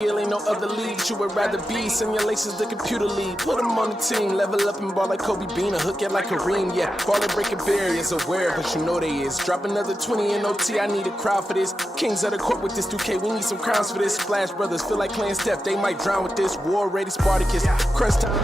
Ain't no other leagues you would rather be. Simulations, the computer league. Put them on the team. Level up and ball like Kobe Bean. Or hook it like Kareem. Yeah, ball and breaking barriers. Aware, but you know they is. Drop another 20 in OT. I need a crowd for this. Kings of the court with this 2K. We need some crowns for this. Splash Brothers feel like playing Steph. They might drown with this. War ready Spartacus. Crunch time.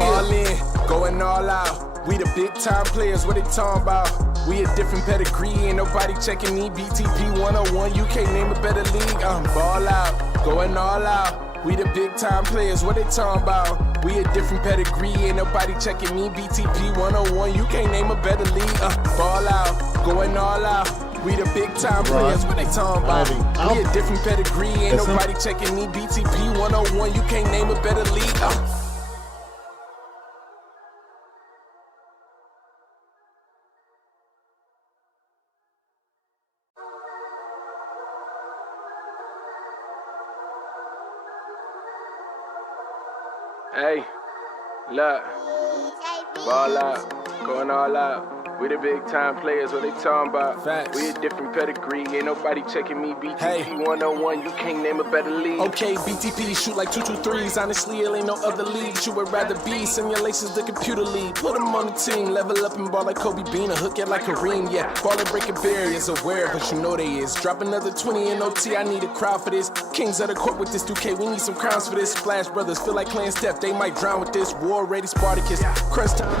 All in, going all out. We the big time players, what they talking about? We a different pedigree, ain't nobody checking me. BTP 101, you can't name a better league. Ball out, going all out. We the big time players, what they talking about? We a different pedigree, ain't nobody checking me. BTP 101, you can't name a better league. Ball out, going all out. We the big time players, what they talking about? We a different pedigree, ain't nobody checking me. BTP 101, you can't name a better league. Hey, look, ball out, going all out. We the big time players, what they talking about? Facts. We a different pedigree, ain't nobody checking me. BTP 101, you can't name a better league. Okay, BTP shoot like 223s. Honestly, it ain't no other leagues you would rather be. Simulations, the computer league. Put them on the team, level up and ball like Kobe Bean. Or hook it like Kareem. Yeah, ball and breaking barriers. Aware, but you know they is. Drop another 20 in OT. I need a crowd for this. Kings of the court with this 2K. We need some crowns for this. Splash Brothers feel like playing Steph. They might drown with this. War ready Spartacus. Crunch time.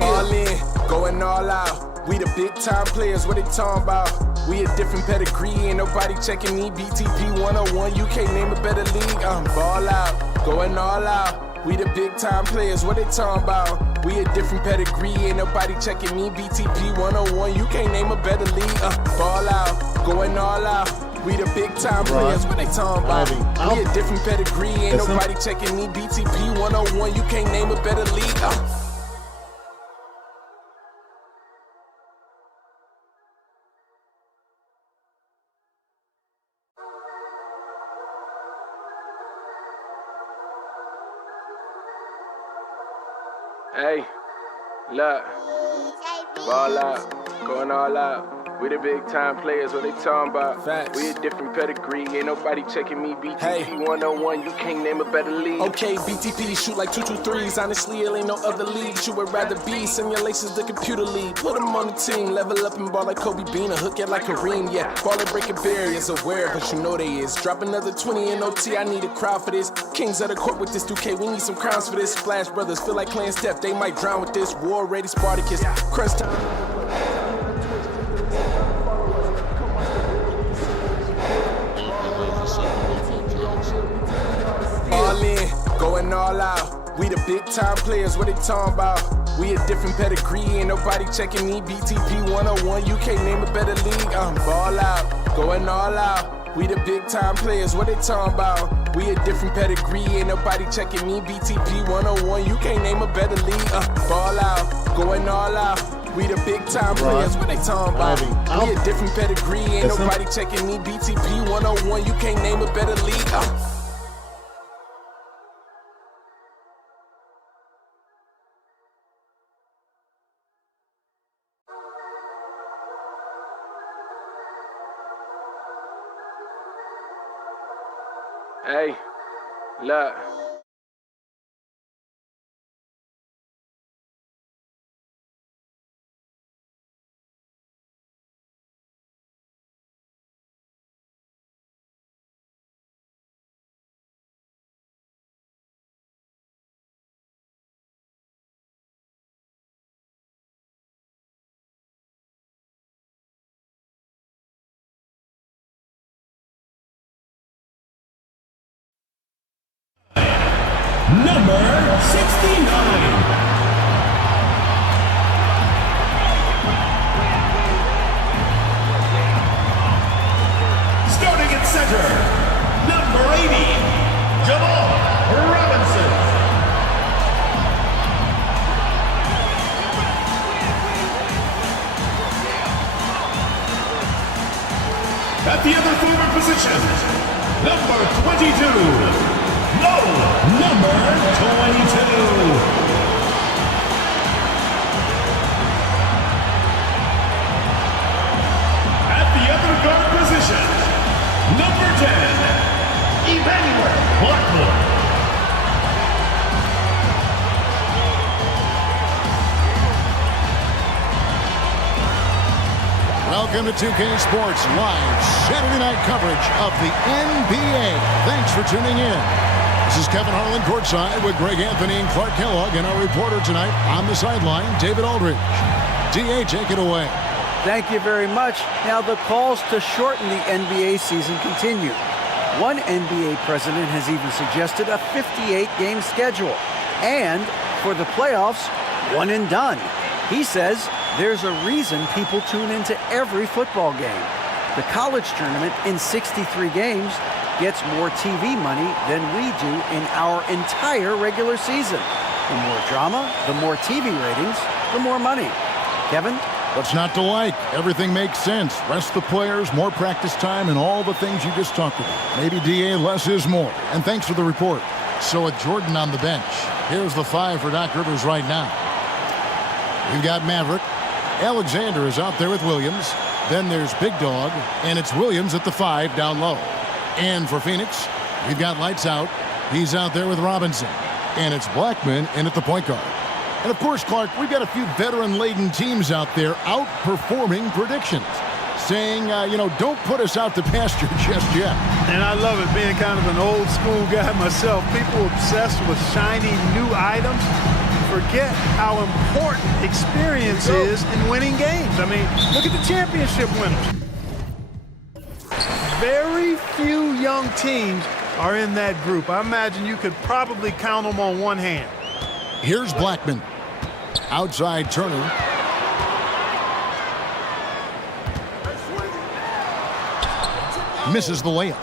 All in, going all out. We the big time players, what they talking about? We a different pedigree, ain't nobody checking me. BTP 101, you can't name a better league. Ball out, going all out. We the big time players, what they talking about? We a different pedigree, ain't nobody checking me. BTP 101, you can't name a better league. Ball out, going all out. We the big time players, what they talking about? We a different pedigree, ain't nobody checking me. BTP 101, you can't name a better league. Hey, look, ball out, going all out. We the big time players, what they talking about? Facts. We a different pedigree, ain't nobody checking me. BTP 101, you can't name a better league. Okay, BTP shoot like 223s. Honestly, it ain't no other leagues you would rather be. Simulations, the computer league. Put them on the team, level up and ball like Kobe Bean. Or hook it like Kareem. Yeah, ball and breaking barriers. Aware, but you know they is. Drop another 20 in OT. I need a crowd for this. Kings of the court with this 2K. We need some crowns for this. Splash Brothers feel like playing Steph. They might drown with this. War ready Spartacus. Crunch time. All in, going all out. We the big time players, what they talking about? We a different pedigree, ain't nobody checking me. BTP 101, you can't name a better league. Ball out, going all out. We the big time players, what they talking about? We a different pedigree, ain't nobody checking me. BTP 101, you can't name a better league. Ball out, going all out. We the big time players, what they talking about? We a different pedigree, ain't nobody checking me. BTP 101, you can't name a better league. Hey, look. Number 69. Starting at center, number 80, Jamal Robinson. At the other forward position, number 22. No, number 22. At the other guard position, number 10, Emmanuel Blackmore. Welcome to 2K Sports live Saturday night coverage of the NBA. Thanks for tuning in. This is Kevin Harlan courtside with Greg Anthony and Clark Kellogg, and our reporter tonight on the sideline, David Aldridge. DA, take it away. Thank you very much. Now the calls to shorten the NBA season continue. One NBA president has even suggested a 58-game schedule. And for the playoffs, one and done. He says there's a reason people tune into every football game. The college tournament in 63 games gets more TV money than we do in our entire regular season. The more drama, the more TV ratings, the more money. Kevin? What's not to like? Everything makes sense. Rest the players, more practice time, and all the things you just talked about. Maybe DA, less is more. And thanks for the report. So with Jordan on the bench, here's the 5 for Doc Rivers right now. We've got Maverick. Alexander is out there with Williams. Then there's Big Dog, and it's Williams at the 5 down low. And for Phoenix, we've got Lights Out. He's out there with Robinson. And it's Blackman in at the point guard. And of course, Clark, we've got a few veteran-laden teams out there outperforming predictions. Saying, don't put us out to pasture just yet. And I love it, being kind of an old school guy myself. People obsessed with shiny new items forget how important experience is in winning games. I mean, look at the championship winners. Very few young teams are in that group. I imagine you could probably count them on one hand. Here's Blackman. Outside Turner. Misses the layup.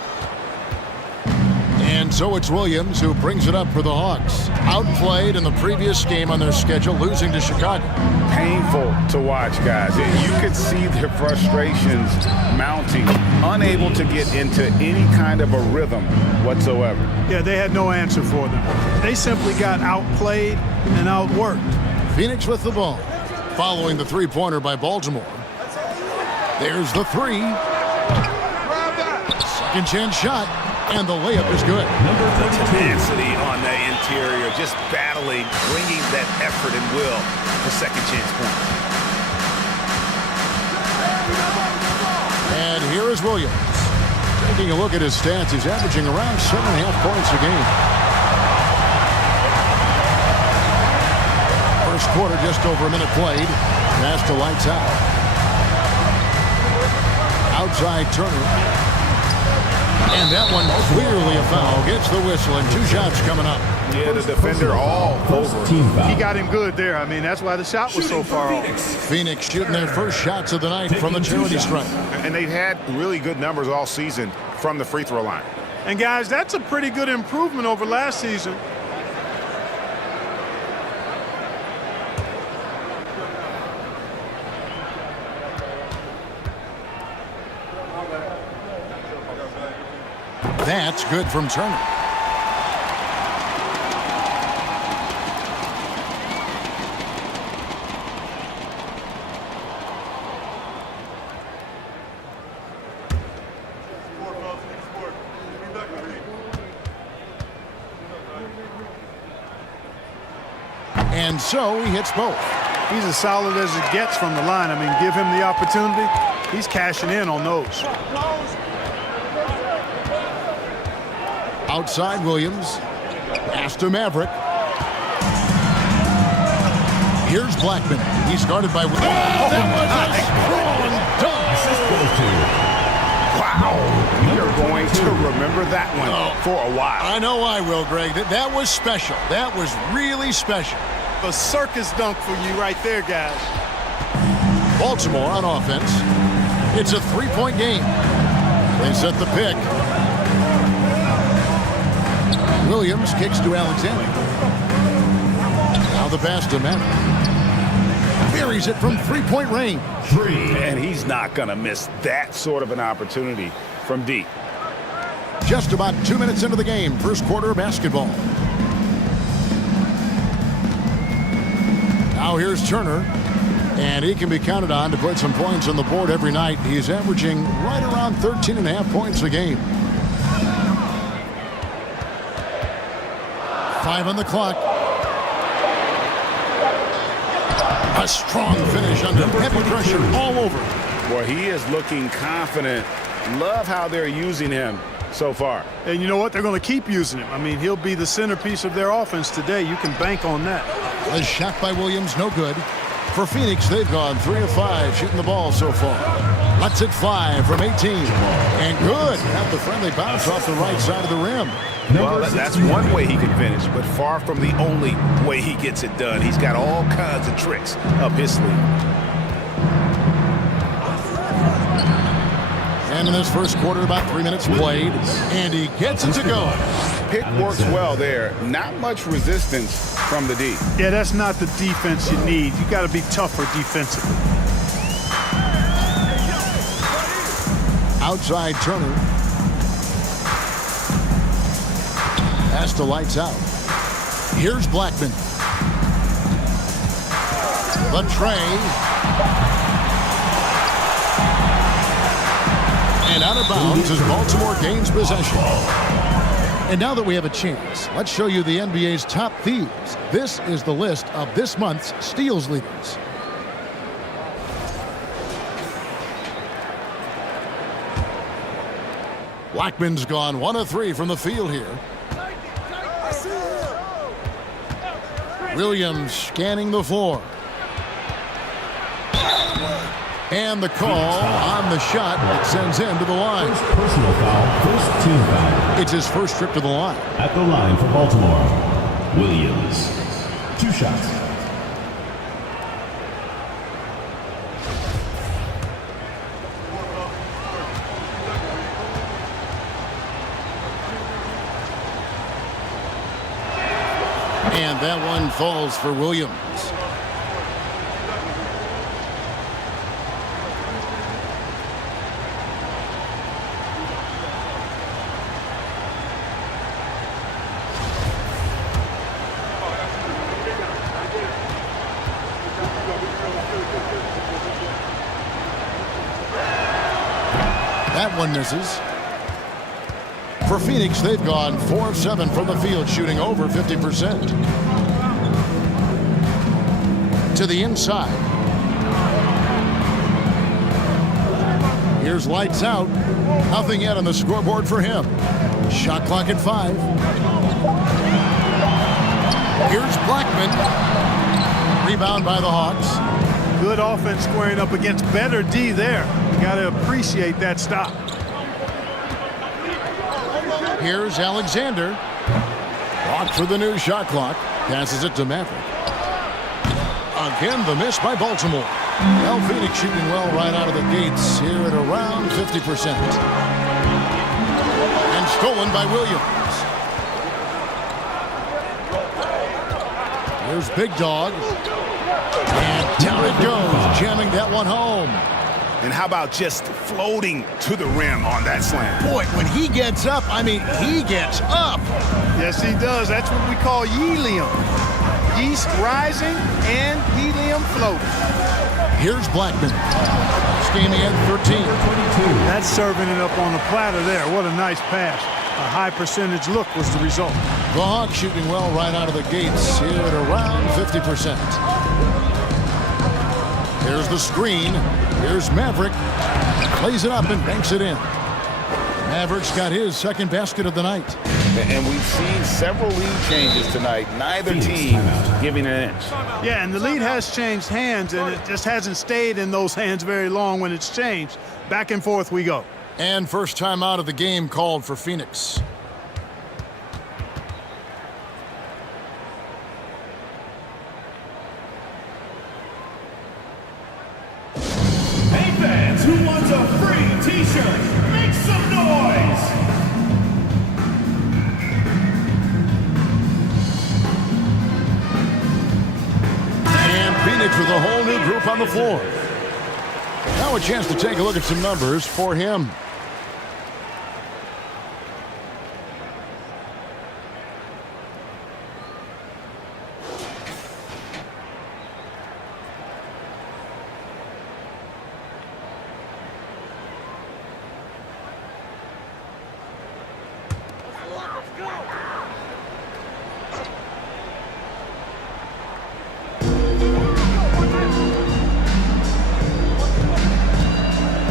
And so it's Williams who brings it up for the Hawks. Outplayed in the previous game on their schedule, losing to Chicago. Painful to watch, guys. You could see their frustrations mounting, unable to get into any kind of a rhythm whatsoever. Yeah, they had no answer for them. They simply got outplayed and outworked. Phoenix with the ball, following the three-pointer by Baltimore. There's the 3. Second chance shot, and the layup is good. The tenacity on the interior, just battling, bringing that effort and will for second chance points. And here is Williams. Taking a look at his stats, he's averaging around 7.5 points a game. First quarter, just over a minute played. Pass to Lights Out. Outside Turner. And that one clearly a foul. Gets the whistle, and 2 shots coming up. Yeah, the defender all over. He got him good there. I mean, that's why the shot was so far off. Phoenix shooting their first shots of the night from the charity stripe. And they've had really good numbers all season from the free throw line. And guys, that's a pretty good improvement over last season. That's good from Turner. And so he hits both. He's as solid as it gets from the line. I mean, give him the opportunity. He's cashing in on those. Outside Williams. Pass to Maverick. Here's Blackman. He's guarded by... Oh, that was a strong dunk. Wow. You're going to remember that one for a while. I know I will, Greg. That was special. That was really special. A circus dunk for you right there, guys. Baltimore on offense. It's a 3-point game. They set the pick. Williams kicks to Alexander. Now the pass to Maverick. Buries it from 3-point range. And he's not going to miss that sort of an opportunity from deep. Just about 2 minutes into the game, first quarter of basketball. Now here's Turner, and he can be counted on to put some points on the board every night. He's averaging right around 13.5 points a game. 5 on the clock. A strong finish under heavy pressure all over. Boy, he is looking confident. Love how they're using him so far. And you know what? They're going to keep using him. I mean, he'll be the centerpiece of their offense today. You can bank on that. A shot by Williams, no good. For Phoenix, they've gone 3 of 5 shooting the ball so far. Let's hit 5 from 18. And good. Have the friendly bounce off the right side of the rim. Well, that's one way he can finish, but far from the only way he gets it done. He's got all kinds of tricks up his sleeve. And in this first quarter, about 3 minutes played, and he gets it to go. Pick works well there. Not much resistance from the D. Yeah, that's not the defense you need. You got to be tougher defensively. Outside Turner. Pass to lights out. Here's Blackman. The tray. And out of bounds as Baltimore gains possession. And now that we have a chance, let's show you the NBA's top thieves. This is the list of this month's steals leaders. Blackman's gone 1 of 3 from the field here. Williams scanning the floor. And the call on the shot that sends him to the line. First personal foul, first team foul. It's his first trip to the line. At the line for Baltimore, Williams. 2 shots. And that one falls for Williams. That one misses. For Phoenix, they've gone 4 of 7 from the field, shooting over 50%. To the inside. Here's lights out. Nothing yet on the scoreboard for him. Shot clock at 5. Here's Blackman. Rebound by the Hawks. Good offense squaring up against better D there. You got to appreciate that stop. Here's Alexander. Walked for the new shot clock. Passes it to Maverick. Again, the miss by Baltimore. Well, Phoenix shooting well right out of the gates here at around 50%. And stolen by Williams. Here's Big Dog. And down it goes, jamming that one home. And how about just floating to the rim on that slam? Boy, when he gets up, I mean, he gets up. Yes, he does. That's what we call helium. Yeast rising and helium floating. Here's Blackman. Scheming at 13. That's serving it up on a platter there. What a nice pass. A high percentage look was the result. The Hawks shooting well right out of the gates here at around 50%. Here's the screen. Here's Maverick. Plays it up and banks it in. Maverick's got his second basket of the night. And we've seen several lead changes tonight. Neither team giving an inch. Yeah, and the lead has changed hands, and it just hasn't stayed in those hands very long when it's changed. Back and forth we go. And first time out of the game called for Phoenix. Hey fans, who wants a free t-shirt? Make some noise! And Phoenix with a whole new group on the floor. Now a chance to take a look at some numbers for him.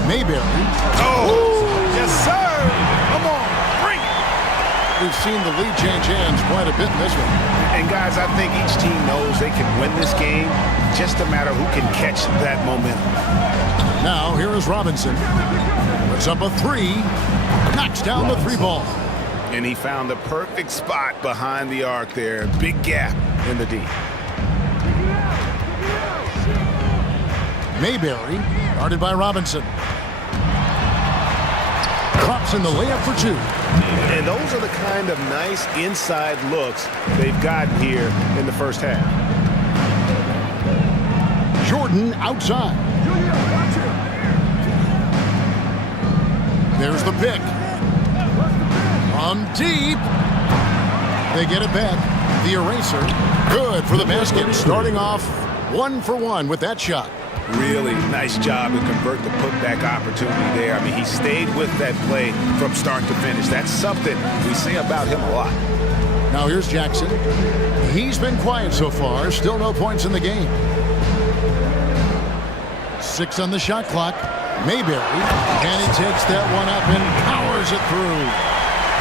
Mayberry. Oh, yes, sir. Come on, bring it. We've seen the lead change hands quite a bit in this one. And guys, I think each team knows they can win this game. Just a matter who can catch that momentum. Now, here is Robinson. Puts up a three. Knocks down the three ball. And he found the perfect spot behind the arc there. Big gap in the D. Mayberry, guarded by Robinson. Drops in the layup for two. And those are the kind of nice inside looks they've gotten here in the first half. Jordan outside. There's the pick. On deep. They get it back. The eraser. Good for the basket. Starting off 1 for 1 with that shot. Really nice job to convert the putback opportunity there. I mean, he stayed with that play from start to finish. That's something we say about him a lot. Now here's Jackson. He's been quiet so far. Still no points in the game. 6 on the shot clock. Mayberry. And he takes that one up and powers it through.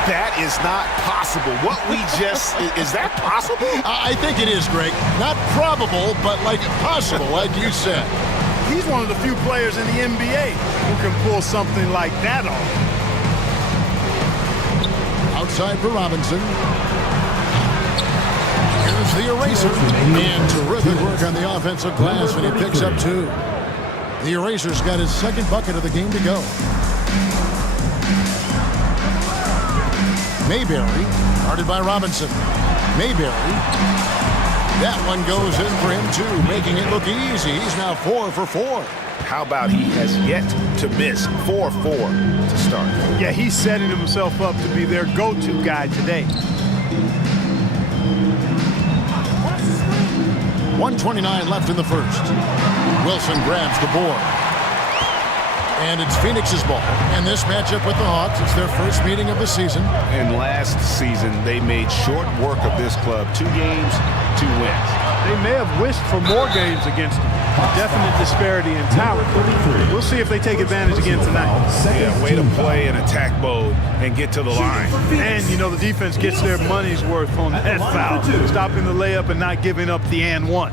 That is not possible. What we just... is that possible? I think it is, Greg. Not probable, but like possible, like you said. He's one of the few players in the NBA who can pull something like that off. Outside for Robinson. Here's the eraser. And terrific work on the offensive glass, and he picks up 2. The eraser's got his second bucket of the game to go. Mayberry, guarded by Robinson. Mayberry. That one goes in for him, too, making it look easy. He's now 4 for 4. How about he has yet to miss 4-4 to start? Yeah, he's setting himself up to be their go-to guy today. 1:29 left in the first. Wilson grabs the board. And it's Phoenix's ball. And this matchup with the Hawks, it's their first meeting of the season. And last season, they made short work of this club. 2 games, 2 wins. They may have wished for more games against them. Definite disparity in talent. We'll see if they take advantage again tonight. Yeah, way to play in attack mode and get to the line. And, you know, the defense gets their money's worth on that foul. Stopping the layup and not giving up the and one.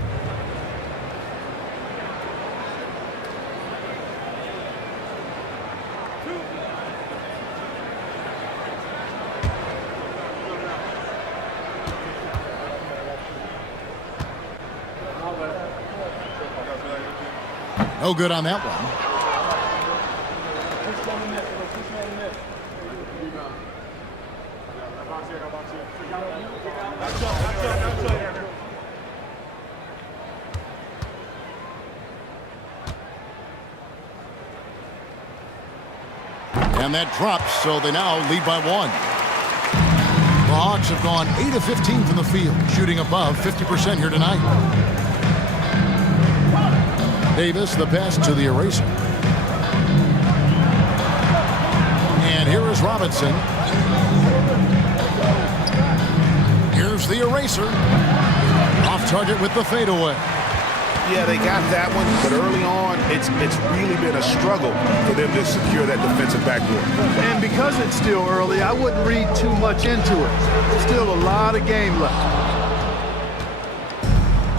No good on that one. And that drops, so they now lead by 1. The Hawks have gone 8 of 15 from the field, shooting above 50% here tonight. Davis, the pass to the eraser. And here is Robinson. Here's the eraser. Off target with the fadeaway. Yeah, they got that one, but early on, it's really been a struggle for them to secure that defensive backboard. And because it's still early, I wouldn't read too much into it. Still a lot of game left.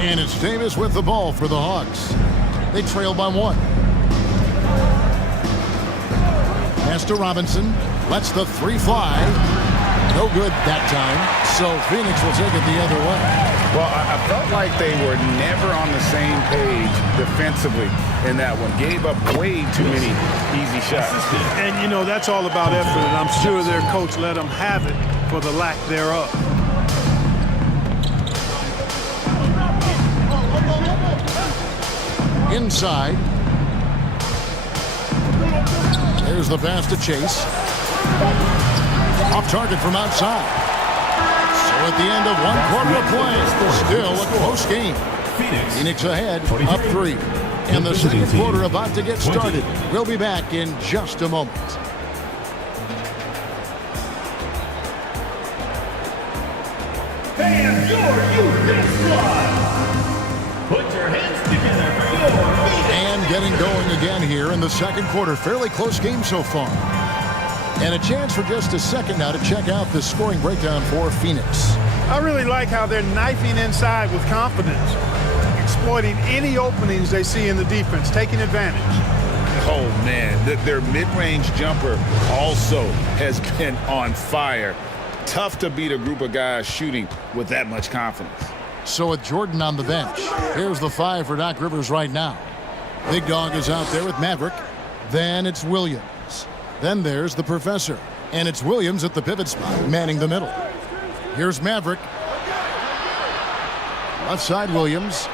And it's Davis with the ball for the Hawks. They trail by 1. Pass to Robinson. Lets the 3 fly. No good that time. So Phoenix will take it the other way. Well, I felt like they were never on the same page defensively in that one. Gave up way too many easy shots. And, you know, that's all about effort, and I'm sure their coach let them have it for the lack thereof. Inside. There's the pass to Chase. Off target from outside. So at the end of 1 quarter of play, still a close game. Phoenix ahead, up 3. And the second quarter about to get started. We'll be back in just a moment. and your youth squad. Put your hands together for your Phoenix. And getting going again here in the second quarter. Fairly close game so far. And a chance for just a second now to check out the scoring breakdown for Phoenix. I really like how they're knifing inside with confidence, exploiting any openings they see in the defense, taking advantage. Oh, man, their mid-range jumper also has been on fire. Tough to beat a group of guys shooting with that much confidence. So with Jordan on the bench, here's the 5 for Doc Rivers right now. Big Dog is out there with Maverick. Then it's Williams. Then there's the Professor. And it's Williams at the pivot spot, manning the middle. Here's Maverick. Left side Williams.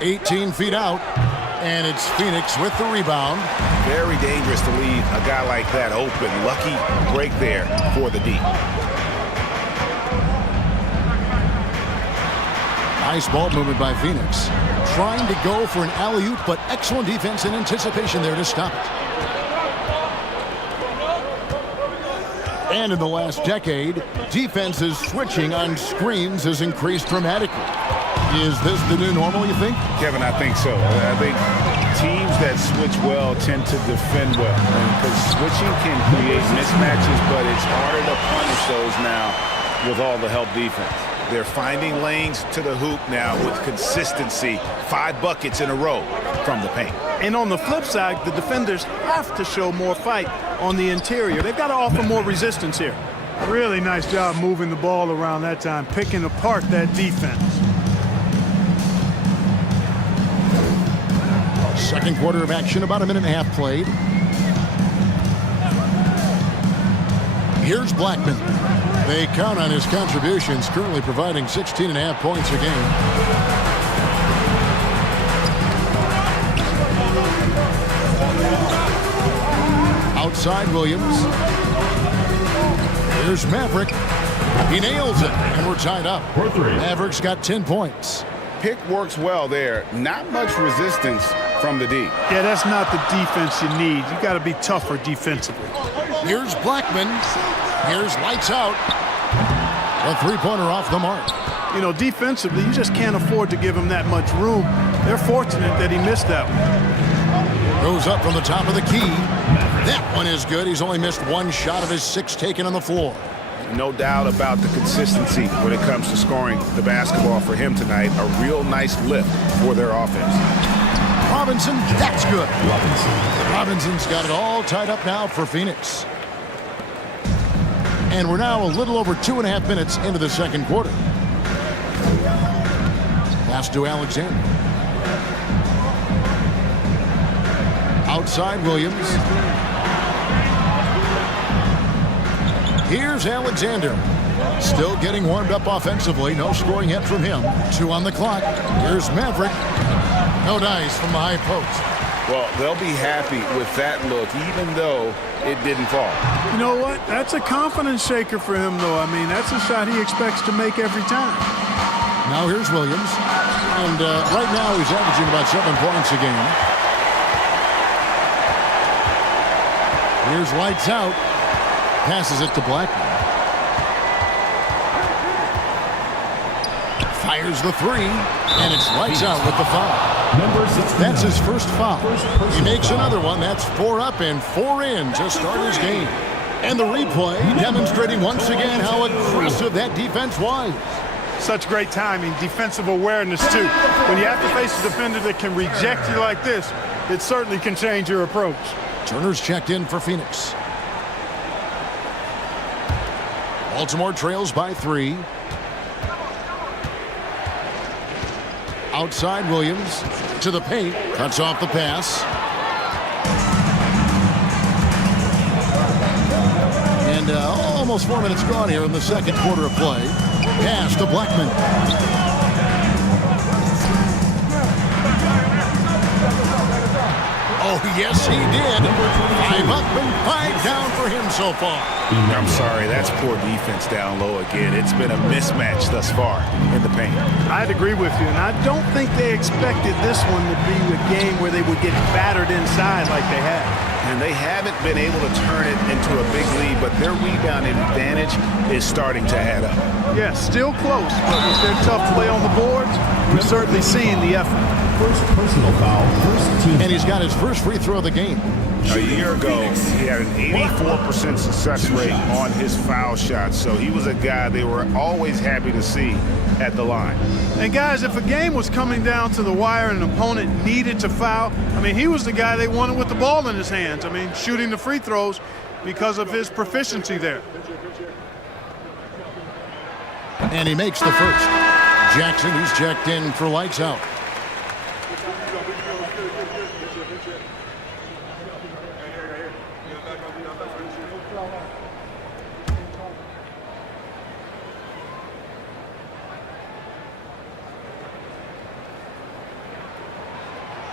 18 feet out. And it's Phoenix with the rebound. Very dangerous to leave a guy like that open. Lucky break there for the D. Nice ball movement by Phoenix. Trying to go for an alley-oop, but excellent defense and anticipation there to stop it. And in the last decade, defenses switching on screens has increased dramatically. Is this the new normal, you think? Kevin, I think so. I think teams that switch well tend to defend well. Because switching can create mismatches, but it's harder to punish those now with all the help defense. They're finding lanes to the hoop now with consistency. 5 buckets in a row from the paint. And on the flip side, the defenders have to show more fight on the interior. They've got to offer more resistance here. Really nice job moving the ball around that time, picking apart that defense. Second quarter of action, about a minute and a half played. Here's Blackman. They count on his contributions, currently providing 16.5 points a game. Outside Williams. Here's Maverick. He nails it, and we're tied up. Maverick's got 10 points. Pick works well there. Not much resistance from the D. Yeah, that's not the defense you need. You got to be tougher defensively. Here's Blackman. Here's lights out. A three-pointer off the mark. You know, defensively, you just can't afford to give him that much room. They're fortunate that he missed that one. Goes up from the top of the key. That one is good. He's only missed 1 shot of his 6 taken on the floor. No doubt about the consistency when it comes to scoring the basketball for him tonight. A real nice lift for their offense. Robinson, that's good. Robinson's got it all tied up now for Phoenix. And we're now a little over 2.5 minutes into the second quarter. Pass to Alexander. Outside Williams. Here's Alexander. Still getting warmed up offensively. No scoring yet from him. 2 on the clock. Here's Maverick. No dice from the high post. Well, they'll be happy with that look, even though it didn't fall. You know what? That's a confidence shaker for him, though. I mean, that's a shot he expects to make every time. Now here's Williams. And right now he's averaging about 7 points a game. Here's lights out. Passes it to Blackman. Fires the 3. And it's lights out with the foul. That's his first foul. He makes another one. That's 4 up and 4 in to start his game. And the replay demonstrating once again how aggressive that defense was. Such great timing, defensive awareness, too. When you have to face a defender that can reject you like this, it certainly can change your approach. Turner's checked in for Phoenix. Baltimore trails by 3. Outside Williams to the paint. Cuts off the pass. And almost 4 minutes gone here in the second quarter of play. Pass to Blackman. Oh, yes, he did. 5 up and 5 down for him so far. I'm sorry, that's poor defense down low again. It's been a mismatch thus far in the paint. I'd agree with you, and I don't think they expected this one to be a game where they would get battered inside like they had. and they haven't been able to turn it into a big lead, but their rebound advantage is starting to add up. Yeah, still close, but with their tough play on the boards, we're certainly seeing the effort. First personal foul, first team. And he's got his first free throw of the game. A year ago, he had an 84% success rate on his foul shots, so he was a guy they were always happy to see at the line. And guys, if a game was coming down to the wire and an opponent needed to foul, I mean, he was the guy they wanted with the ball in his hands. I mean, shooting the free throws because of his proficiency there. And he makes the first. Jackson, he's checked in for lights out.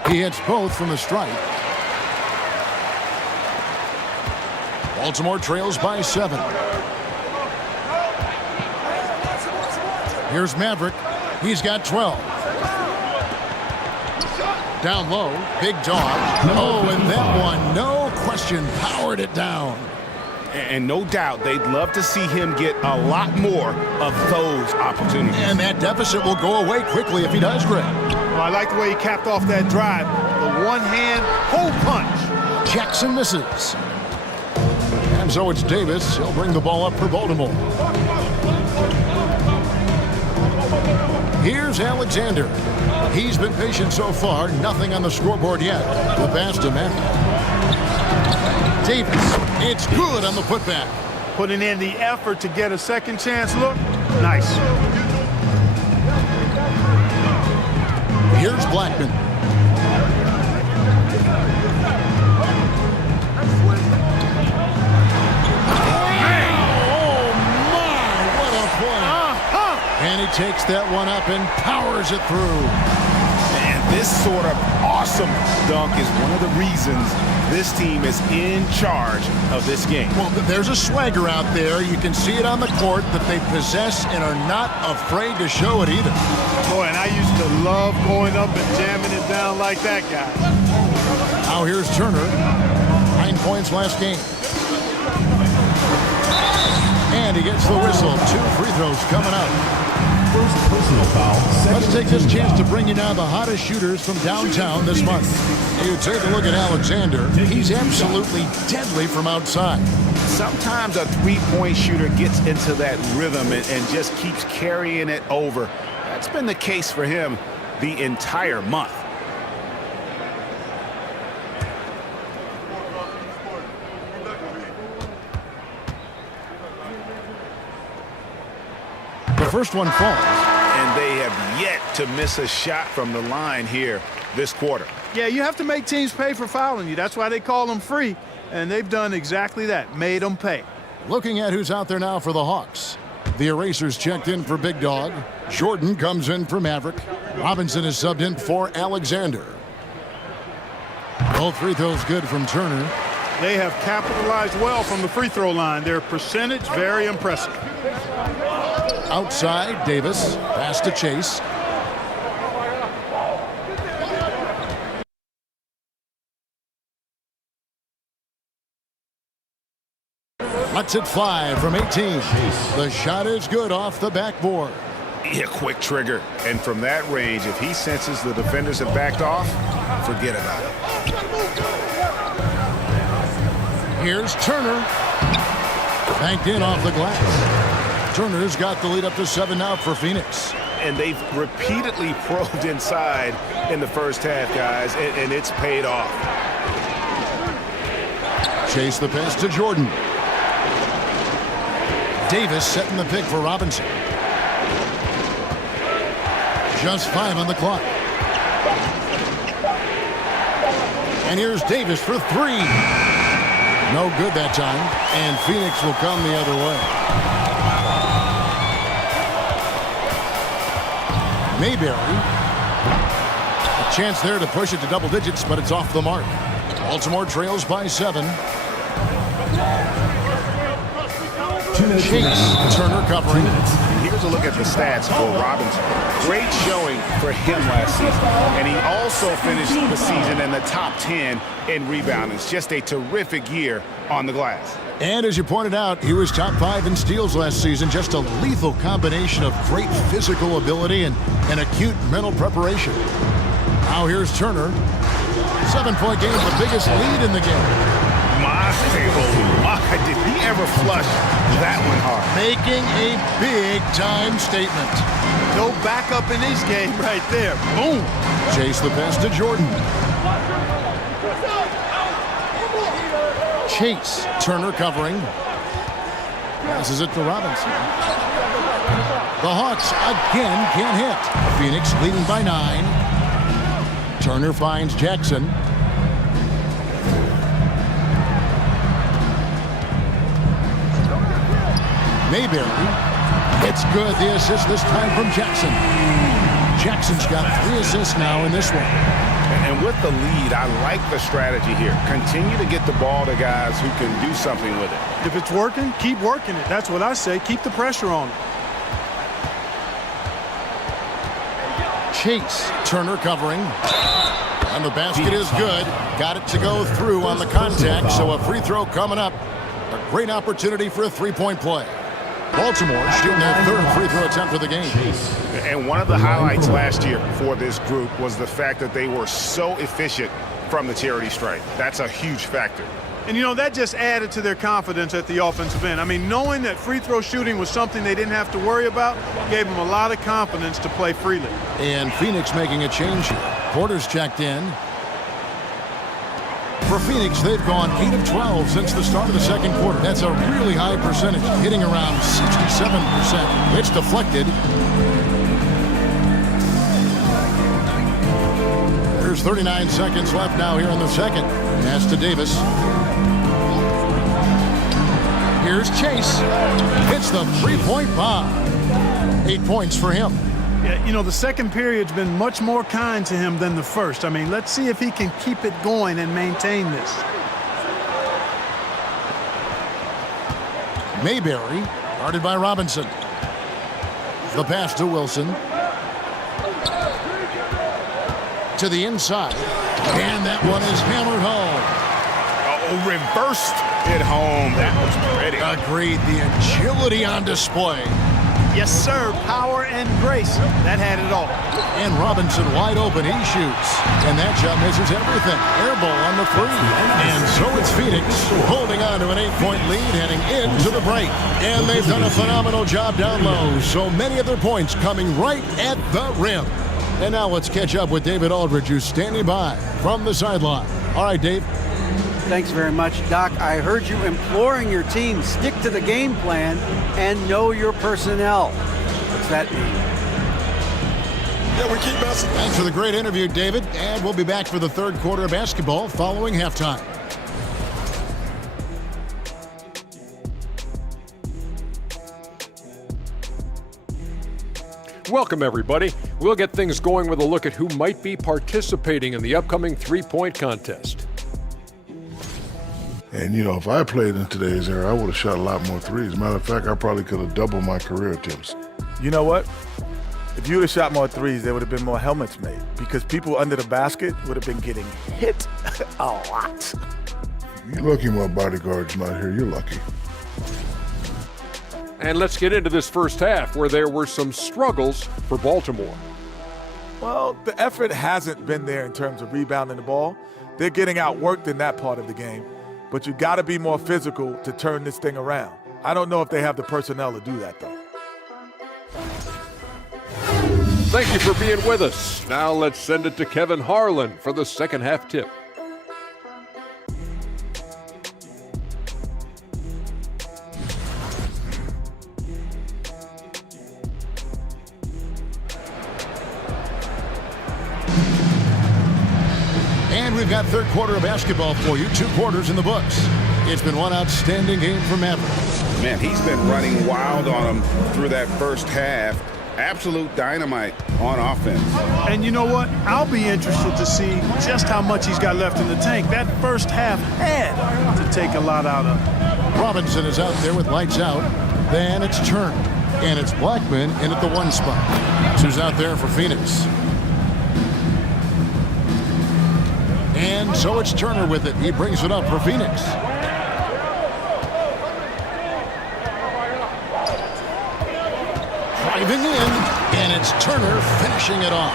He hits both from the stripe. Baltimore trails by 7. Here's Maverick. He's got 12. Down low, big dog. Oh, and that one, no question, powered it down. And no doubt they'd love to see him get a lot more of those opportunities. And that deficit will go away quickly if he does, Greg. Well, I like the way he capped off that drive. The one-hand hole punch. Jackson misses. And so it's Davis. He'll bring the ball up for Baltimore. Here's Alexander. He's been patient so far. Nothing on the scoreboard yet. The pass to Matthew. Davis. It's good on the putback. Putting in the effort to get a second chance look. Nice. Here's Blackman. Oh, my, what a play. And he takes that one up and powers it through. And this sort of awesome dunk is one of the reasons this team is in charge of this game. Well, there's a swagger out there. You can see it on the court that they possess and are not afraid to show it either. Boy, and I used to love going up and jamming it down like that guy. Now here's Turner. 9 points last game. And he gets the whistle. 2 free throws coming up. First personal foul. Let's take this chance to bring you now the hottest shooters from downtown this month. You take a look at Alexander. He's absolutely deadly from outside. Sometimes a three-point shooter gets into that rhythm and just keeps carrying it over. That's been the case for him the entire month. The first one falls. And they have yet to miss a shot from the line here this quarter. Yeah, you have to make teams pay for fouling you. That's why they call them free. And they've done exactly that, made them pay. Looking at who's out there now for the Hawks. The Erasers checked in for Big Dog. Jordan comes in for Maverick. Robinson is subbed in for Alexander. Both free throws good from Turner. They have capitalized well from the free throw line. Their percentage, very impressive. Outside, Davis. Pass to Chase. Lets it fly from 18. The shot is good off the backboard. A quick trigger. And from that range, if he senses the defenders have backed off, forget about it. Here's Turner. Banked in off the glass. Turner's got the lead up to 7 now for Phoenix. And they've repeatedly probed inside in the first half, guys, and it's paid off. Chase the pass to Jordan. Davis setting the pick for Robinson. Just 5 on the clock. And here's Davis for 3. No good that time. And Phoenix will come the other way. Mayberry. A chance there to push it to double digits, but it's off the mark. Baltimore trails by 7. Chase, Turner covering. Here's a look at the stats for Robinson. Great showing for him last season. And he also finished the season in the top 10 in rebounding. It's just a terrific year on the glass. And as you pointed out, he was top 5 in steals last season. Just a lethal combination of great physical ability and acute mental preparation. Now here's Turner. 7-point game, the biggest lead in the game. Did he ever flush that one hard? Making a big-time statement. No backup in his game right there. Boom. Chase the pass to Jordan. Chase, Turner covering. Passes it to Robinson. The Hawks again can't hit. Phoenix leading by 9. Turner finds Jackson. Mayberry. It's good. The assist this time from Jackson. Jackson's got 3 assists now in this one. And with the lead, I like the strategy here. Continue to get the ball to guys who can do something with it. If it's working, keep working it. That's what I say. Keep the pressure on it. Chase, Turner covering. And the basket is good. Got it to go through on the contact, so a free throw coming up. A great opportunity for a 3-point play. Baltimore shooting their 3rd free throw attempt of the game. And one of the highlights last year for this group was the fact that they were so efficient from the charity stripe. That's a huge factor. And, you know, that just added to their confidence at the offensive end. I mean, knowing that free throw shooting was something they didn't have to worry about gave them a lot of confidence to play freely. And Phoenix making a change here. Porter's checked in. For Phoenix, they've gone 8 of 12 since the start of the second quarter. That's a really high percentage, hitting around 67%. It's deflected. There's 39 seconds left now here in the second. Pass to Davis. Here's Chase. Hits the 3-point bomb. 8 points for him. Yeah, you know, the second period's been much more kind to him than the first. I mean, let's see if he can keep it going and maintain this. Mayberry, guarded by Robinson. The pass to Wilson. To the inside. And that one is hammered home. Oh, reversed it home. That was pretty. Agreed. The agility on display. Yes, sir. Power and grace. That had it all. And Robinson wide open. He shoots. And that shot misses everything. Air ball on the 3. And so it's Phoenix holding on to an 8-point lead heading into the break. And they've done a phenomenal job down low. So many of their points coming right at the rim. And now let's catch up with David Aldridge, who's standing by from the sideline. All right, Dave. Thanks very much, Doc. I heard you imploring your team, stick to the game plan and know your personnel. What's that mean? Yeah, we keep messing. Thanks for the great interview, David. And we'll be back for the 3rd quarter of basketball following halftime. Welcome, everybody. We'll get things going with a look at who might be participating in the upcoming 3-point contest. And, you know, if I played in today's era, I would have shot a lot more threes. Matter of fact, I probably could have doubled my career attempts. You know what? If you would have shot more threes, there would have been more helmets made because people under the basket would have been getting hit a lot. You're lucky my bodyguard's not here. You're lucky. And let's get into this first half where there were some struggles for Baltimore. Well, the effort hasn't been there in terms of rebounding the ball. They're getting outworked in that part of the game. But you got to be more physical to turn this thing around. I don't know if they have the personnel to do that, though. Thank you for being with us. Now let's send it to Kevin Harlan for the second half tip. And we've got 3rd quarter of basketball for you. 2 quarters in the books. It's been one outstanding game for Maverick. Man, he's been running wild on him through that first half. Absolute dynamite on offense. And you know what? I'll be interested to see just how much he's got left in the tank. That first half had to take a lot out of him. Robinson is out there with lights out. Then it's Turner. And it's Blackman in at the 1 spot. Who's out there for Phoenix. And so it's Turner with it. He brings it up for Phoenix. Driving in, and it's Turner finishing it off.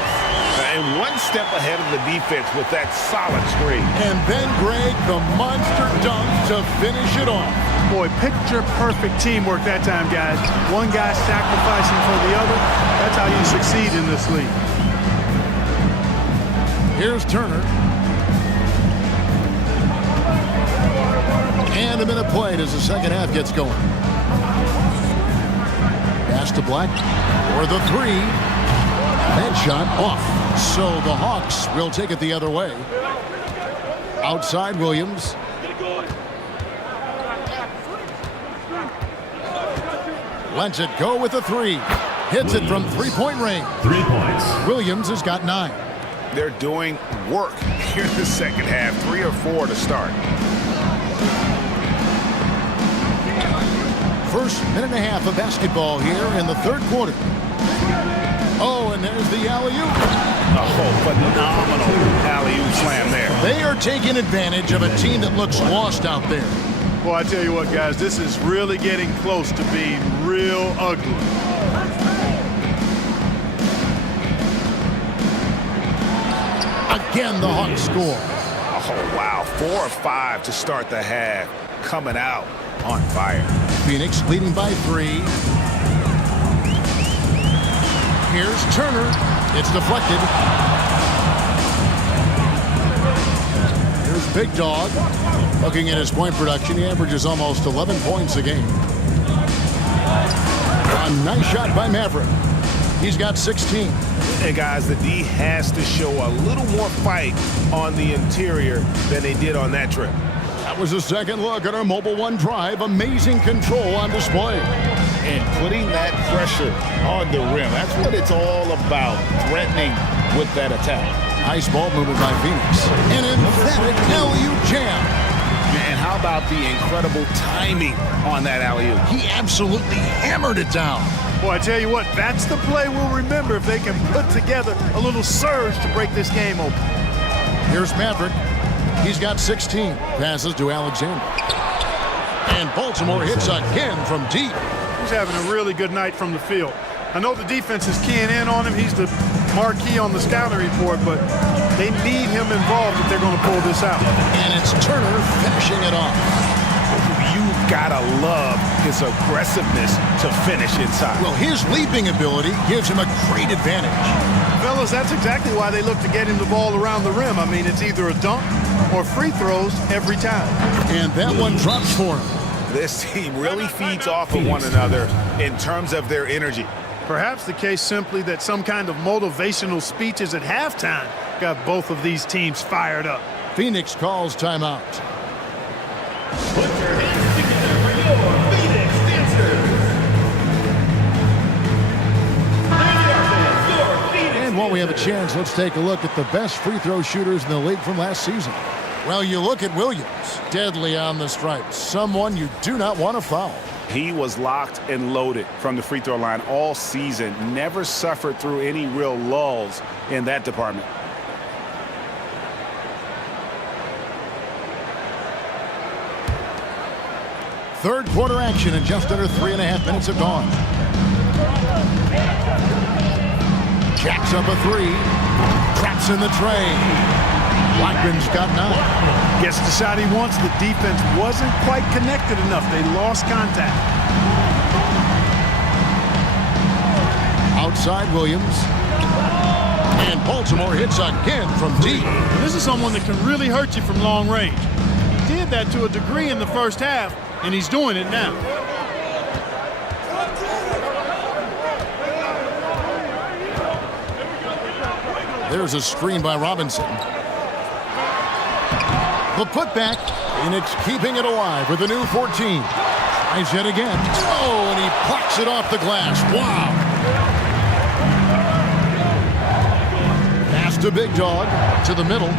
And one step ahead of the defense with that solid screen. And then Greg, the monster dunk to finish it off. Boy, picture-perfect teamwork that time, guys. One guy sacrificing for the other. That's how you succeed in this league. Here's Turner. And a minute played as the second half gets going. Pass to Black for the 3. That shot off. So the Hawks will take it the other way. Outside Williams. Lets it go with a 3. Hits it from 3-point range. 3 points. Williams has got 9. They're doing work here in the second half. 3 or 4 to start. First minute and a half of basketball here in the third quarter. Oh, and there's the alley-oop. Oh, phenomenal alley-oop slam there. They are taking advantage of a team that looks lost out there. Well, I tell you what, guys, this is really getting close to being real ugly. Again, the Hawks score. Oh, wow. 4 or 5 to start the half. Coming out on fire. Phoenix leading by 3. Here's Turner. It's deflected. Here's Big Dog. Looking at his point production, he averages almost 11 points a game. A nice shot by Maverick. He's got 16. And guys, the D has to show a little more fight on the interior than they did on that trip. That was a second look at our Mobile One drive. Amazing control on display. And putting that pressure on the rim. That's what it's all about, threatening with that attack. Nice ball movement by Phoenix. An emphatic alley-oop jam. And how about the incredible timing on that alley-oop? He absolutely hammered it down. Boy, I tell you what, that's the play we'll remember if they can put together a little surge to break this game open. Here's Maverick. He's got 16. Passes to Alexander. And Baltimore hits again from deep. He's having a really good night from the field. I know the defense is keying in on him. He's the marquee on the scouting report, but they need him involved if they're going to pull this out. And it's Turner finishing it off. You've got to love his aggressiveness to finish inside. Well, his leaping ability gives him a great advantage. Fellas, that's exactly why they look to get him the ball around the rim. I mean, it's either a dunk or free throws every time. And that one drops for him. This team really feeds off of one another in terms of their energy. Perhaps the case simply that some kind of motivational speeches at halftime got both of these teams fired up. Phoenix calls timeout. Put your hands together for your Phoenix Dancers. And while we have a chance, let's take a look at the best free throw shooters in the league from last season. Well, you look at Williams, deadly on the stripes, someone you do not want to foul. He was locked and loaded from the free throw line all season, never suffered through any real lulls in that department. Third quarter action and just under 3.5 minutes have gone. Jacks up a 3. Traps in the tray. Blackman's got 9. Gets the shot he wants. The defense wasn't quite connected enough. They lost contact. Outside Williams. And Baltimore hits again from deep. This is someone that can really hurt you from long range. He did that to a degree in the first half, and he's doing it now. There's a screen by Robinson. The putback, and it's keeping it alive with a new 14. Tries yet again. Oh, and he plucks it off the glass. Wow. Pass to Big Dog, to the middle.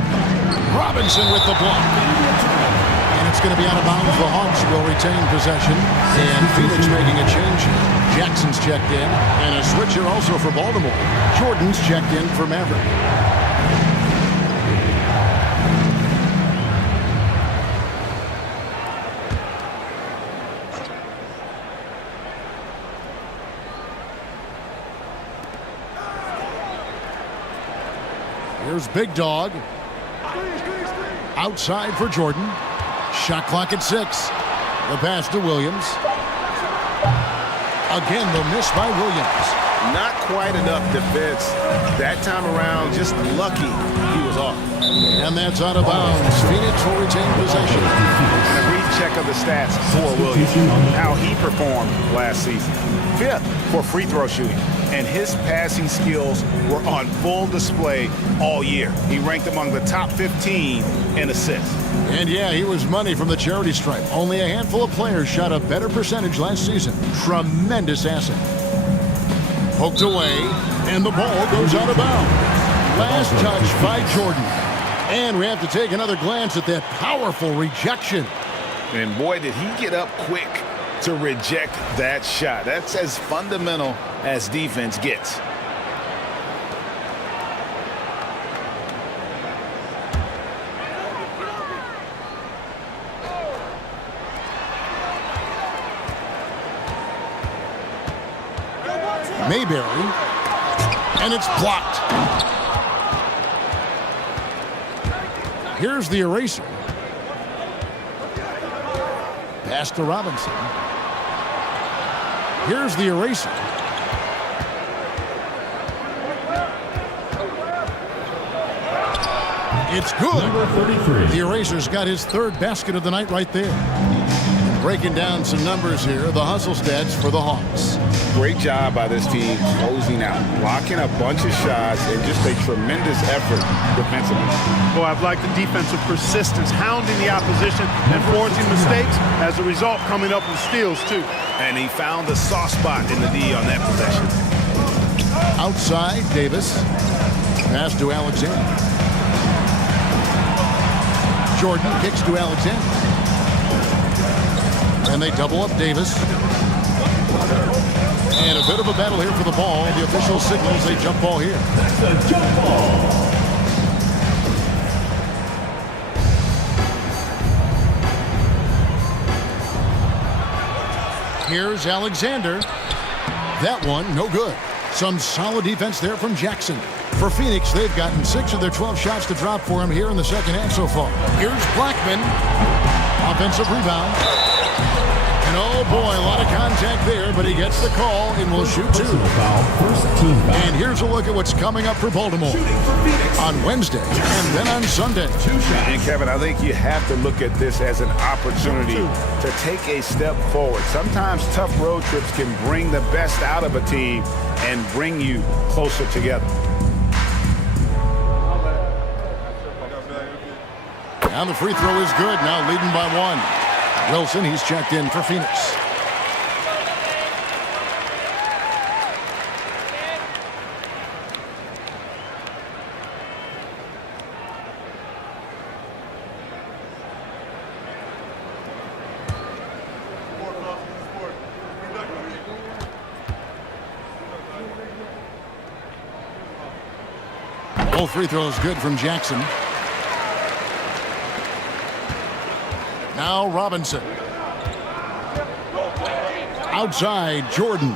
Robinson with the block. And it's That's going to be out of bounds. The Hawks will retain possession. And Phoenix making a change here. Jackson's checked in. And a switch here also for Baltimore. Jordan's checked in for Maverick. Here's Big Dog. Outside for Jordan. Shot clock at 6. The pass to Williams. Again, the miss by Williams. Not quite enough defense. That time around, just lucky he was off. And that's out of bounds. Phoenix will retain possession. And a brief check of the stats for Williams. How he performed last season. 5th for free throw shooting. And his passing skills were on full display all year. He ranked among the top 15 in assists. And yeah, he was money from the charity stripe. Only a handful of players shot a better percentage last season. Tremendous asset. Poked away, and the ball goes out of bounds. Last touch by Jordan. And we have to take another glance at that powerful rejection. And boy, did he get up quick to reject that shot. That's as fundamental as defense gets. Mayberry, and it's blocked. Here's the eraser. Pass to Robinson. Here's the eraser. It's good. Number 33. The eraser's got his 3rd basket of the night right there. Breaking down some numbers here, the hustle stats for the Hawks. Great job by this team closing out, blocking a bunch of shots, and just a tremendous effort defensively. Boy, I've liked the defensive persistence, hounding the opposition and forcing mistakes. As a result, coming up with steals, too. And he found the soft spot in the D on that possession. Outside, Davis. Pass to Alexander. Jordan kicks to Alexander. And they double up Davis. And a bit of a battle here for the ball. The official signals a jump ball here. That's a jump ball. Here's Alexander. That one, no good. Some solid defense there from Jackson. For Phoenix, they've gotten 6 of their 12 shots to drop for him here in the second half so far. Here's Blackman. Offensive rebound. And oh boy, a lot of contact there, but he gets the call and will shoot 2. And here's a look at what's coming up for Baltimore on Wednesday and then on Sunday. And Kevin, I think you have to look at this as an opportunity to take a step forward. Sometimes tough road trips can bring the best out of a team and bring you closer together. And the free throw is good, now leading by 1. Wilson, he's checked in for Phoenix. Both free throws good from Jackson. Now Robinson. Outside, Jordan.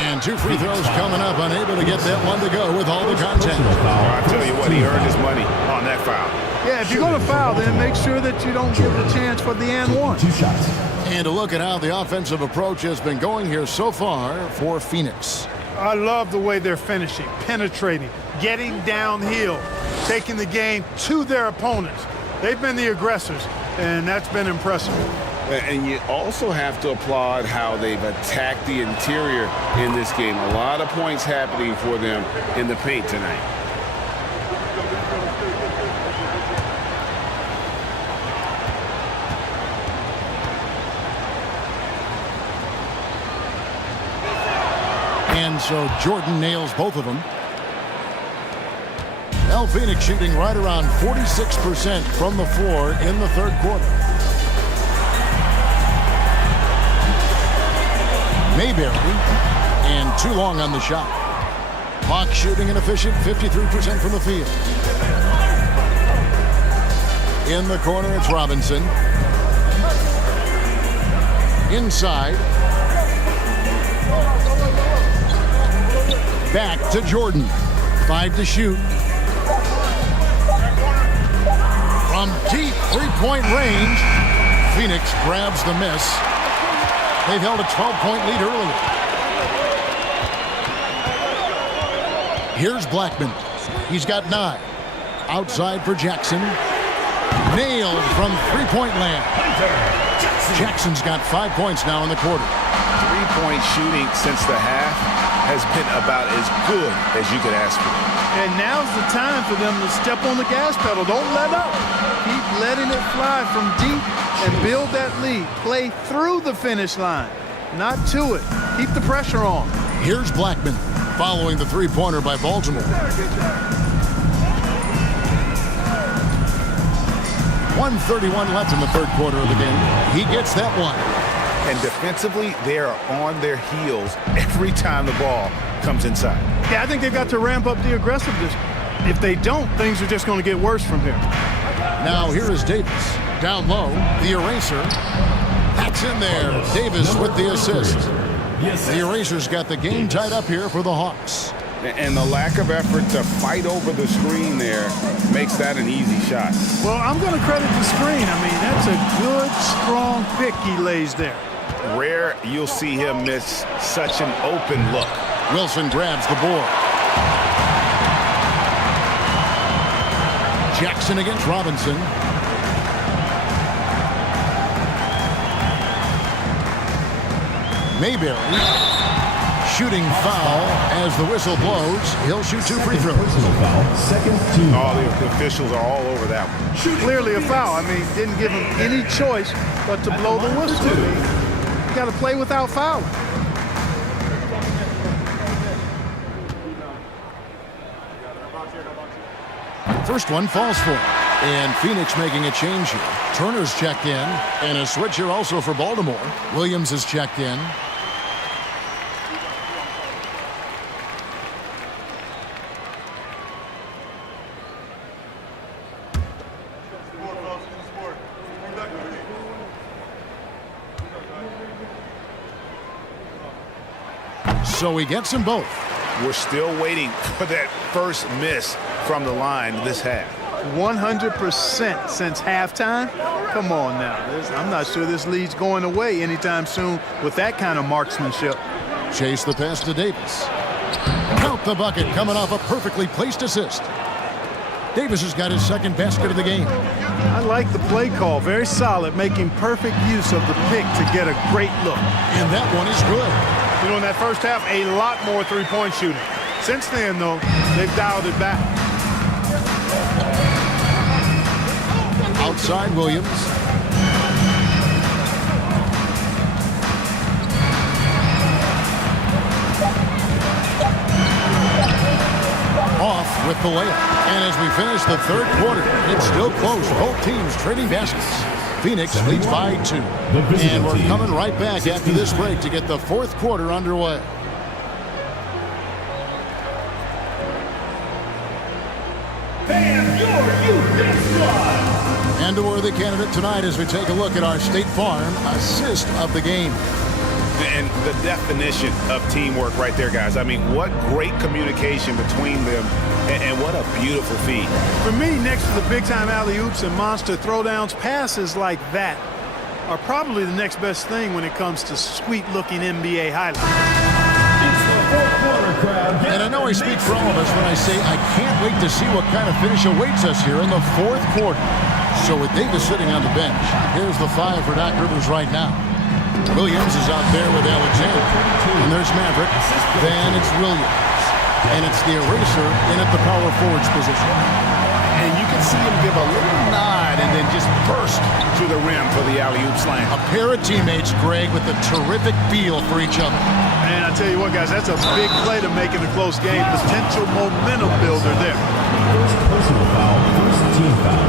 And 2 free throws coming up, unable to get that one to go with all the contact. I'll tell you what, he earned his money on that foul. Yeah, if you're going to foul, then make sure that you don't give the chance for the and 1. 2 shots. And to look at how the offensive approach has been going here so far for Phoenix. I love the way they're finishing, penetrating, getting downhill, taking the game to their opponents. They've been the aggressors, and that's been impressive. And you also have to applaud how they've attacked the interior in this game. A lot of points happening for them in the paint tonight. And so Jordan nails both of them. Well, Phoenix shooting right around 46% from the floor in the third quarter. Mayberry, and too long on the shot. Hawks shooting an efficient 53% from the field. In the corner, it's Robinson. Inside. Back to Jordan. 5 to shoot. From deep three-point range, Phoenix grabs the miss. They've held a 12-point lead earlier. Here's Blackman. He's got 9. Outside for Jackson. Nailed from three-point land. Jackson's got 5 points now in the quarter. Three-point shooting since the half has been about as good as you could ask for. And now's the time for them to step on the gas pedal. Don't let up. Keep letting it fly from deep and build that lead. Play through the finish line, not to it. Keep the pressure on. Here's Blackman following the three-pointer by Baltimore. 1:31 left in the third quarter of the game. He gets that one. And defensively, they are on their heels every time the ball comes inside. Yeah, I think they've got to ramp up the aggressiveness. If they don't, things are just going to get worse from here. Now here is Davis. Down low, the eraser. That's in there. Davis with the assist. The eraser's got the game tied up here for the Hawks. And the lack of effort to fight over the screen there makes that an easy shot. Well, I'm going to credit the screen. I mean, that's a good, strong pick he lays there. Rare you'll see him miss such an open look. Wilson grabs the board. Jackson against Robinson. Mayberry. Shooting foul as the whistle blows. He'll shoot 2 free throws. All the officials are all over that one. Clearly a foul. I mean, didn't give him any choice but to blow the whistle. You got to play without fouling. First one falls for him. And Phoenix making a change here. Turner's checked in. And a switch here also for Baltimore. Williams is checked in. So he gets them both. We're still waiting for that first miss from the line this half. 100% since halftime. Come on now. I'm not sure this lead's going away anytime soon with that kind of marksmanship. Chase the pass to Davis. Count the bucket coming off a perfectly placed assist. Davis has got his second basket of the game. I like the play call. Very solid, making perfect use of the pick to get a great look. And that one is good. You know, in that first half, a lot more three-point shooting. Since then, though, they've dialed it back. Outside Williams. Off with the layup. And as we finish the third quarter, it's still close. Both teams trading baskets. Phoenix leads by 2. And we're coming right back after this break to get the fourth quarter underway. And a worthy candidate tonight as we take a look at our State Farm assist of the game. And the definition of teamwork right there, guys. I mean, what great communication between them, and what a beautiful feed. For me, next to the big-time alley-oops and monster throwdowns, passes like that are probably the next best thing when it comes to sweet-looking NBA highlights. And I know I speak for all of us when I say I can't wait to see what kind of finish awaits us here in the fourth quarter. So with Davis sitting on the bench, here's the 5 for Doc Rivers right now. Williams is out there with Alexander. And there's Maverick. Then it's Williams. And it's the eraser in at the power forwards position. And you can see him give a little nod and then just burst to the rim for the alley-oop slam. A pair of teammates, Greg, with a terrific feel for each other. And I tell you what, guys, that's a big play to make in a close game. Potential momentum builder there. First personal foul, first team foul.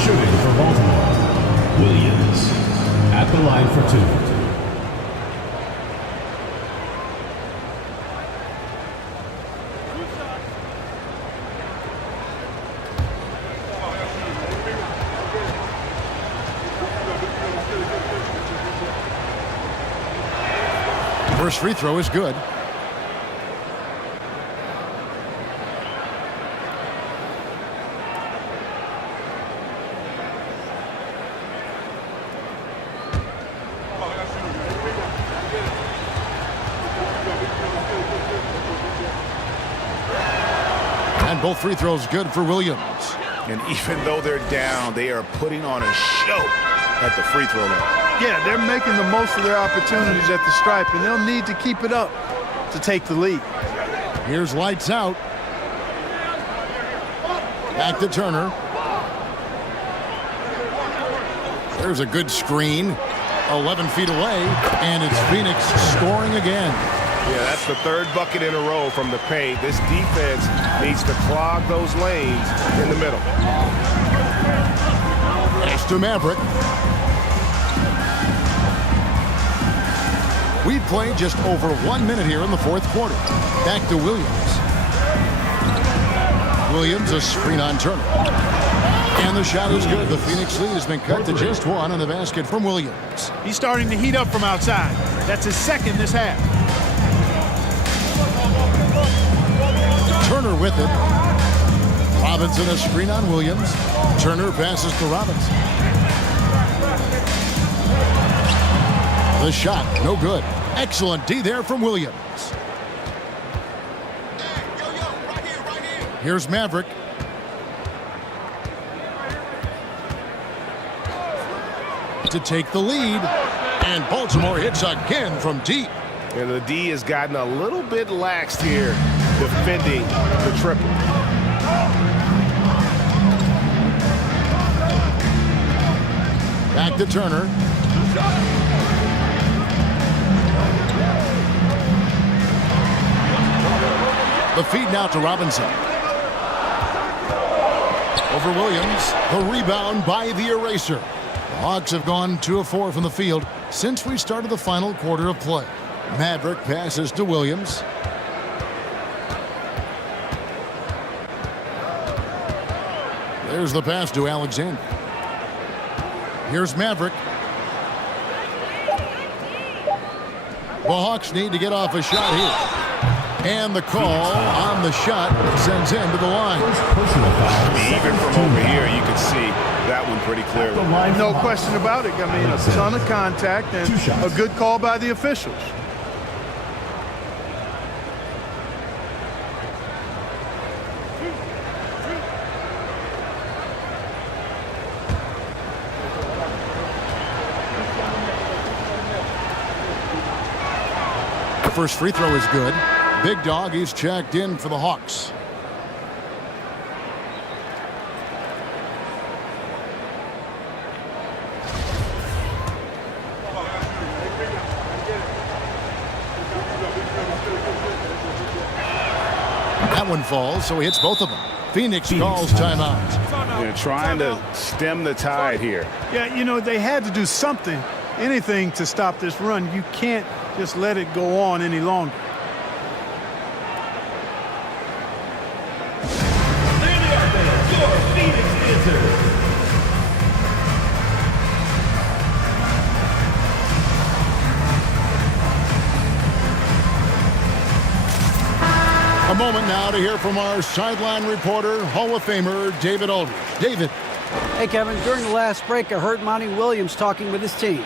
Shooting for Baltimore, Williams at the line for 2. First free throw is good. And both free throws good for Williams. And even though they're down, they are putting on a show at the free throw line. Yeah, they're making the most of their opportunities at the stripe, and they'll need to keep it up to take the lead. Here's lights out. Back to Turner. There's a good screen. 11 feet away, and it's Phoenix scoring again. Yeah, that's the third bucket in a row from the paint. This defense needs to clog those lanes in the middle. Pass to Maverick. We've played just over 1 minute here in the fourth quarter. Back to Williams. Williams, a screen on Turner. And the shot is good. The Phoenix lead has been cut to just 1 on the basket from Williams. He's starting to heat up from outside. That's his second this half. Turner with it. Robinson, a screen on Williams. Turner passes to Robinson. The shot, no good. Excellent D there from Williams. Here's Maverick. To take the lead. And Baltimore hits again from deep. And the D has gotten a little bit laxed here defending the triple. Back to Turner. The feed now to Robinson. Over Williams. The rebound by the eraser. The Hawks have gone 2 of 4 from the field since we started the final quarter of play. Maverick passes to Williams. There's the pass to Alexander. Here's Maverick. The Hawks need to get off a shot here. And the call on the shot sends him to the line. Even from over here, you can see that one pretty clearly. No question about it. I mean, a ton of contact and a good call by the officials. The first free throw is good. Big Dog, he's checked in for the Hawks. That one falls, so he hits both of them. Phoenix calls timeout. They're trying to stem the tide here. Yeah, you know, they had to do something, anything to stop this run. You can't just let it go on any longer. A moment now to hear from our sideline reporter, Hall of Famer David Aldridge. David. Hey, Kevin, during the last break, I heard Monty Williams talking with his team.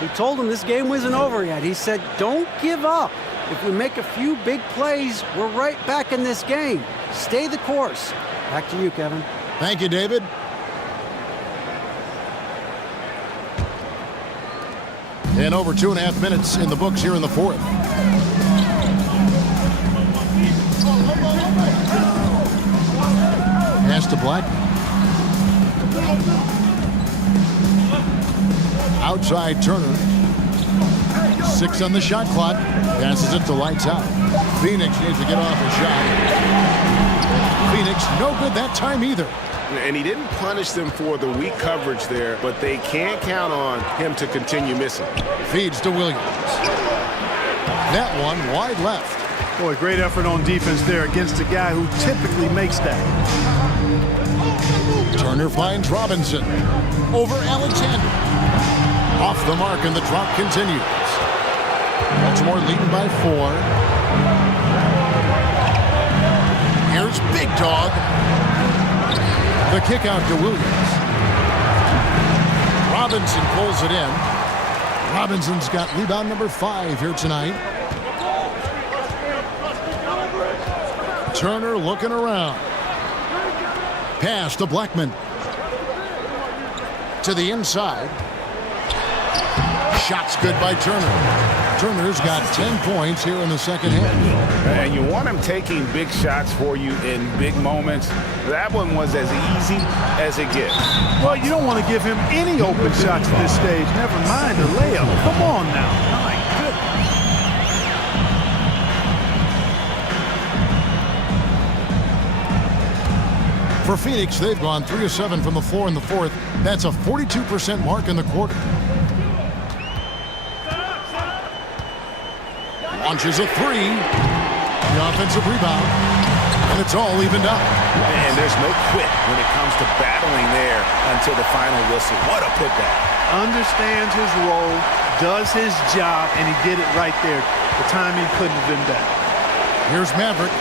He told them this game wasn't over yet. He said, don't give up. If we make a few big plays, we're right back in this game. Stay the course. Back to you, Kevin. Thank you, David. And over 2.5 minutes in the books here in the fourth. Pass to Black. Outside Turner. 6 on the shot clock. Passes it to lights out. Phoenix needs to get off a shot. Phoenix, no good that time either. And he didn't punish them for the weak coverage there, but they can't count on him to continue missing. Feeds to Williams. That one wide left. Boy, great effort on defense there against a guy who typically makes that. Turner finds Robinson. Over Alexander. Off the mark, and the drop continues. Baltimore leading by 4. Here's Big Dog. The kick out to Williams. Robinson pulls it in. Robinson's got rebound number 5 here tonight. Turner looking around. Pass to Blackman. To the inside. Shot's good by Turner. Turner's got 10 points here in the second half. And you want him taking big shots for you in big moments. That one was as easy as it gets. Well, you don't want to give him any open shots at this stage. Never mind a layup. Come on now. My goodness. For Phoenix, they've gone 3 of 7 from the floor in the fourth. That's a 42% mark in the quarter. Launches a 3. The offensive rebound. And it's all evened up. And there's no quit when it comes to battling there until the final whistle. What a putback. Understands his role, does his job, and he did it right there. The timing couldn't have been better. Here's Maverick.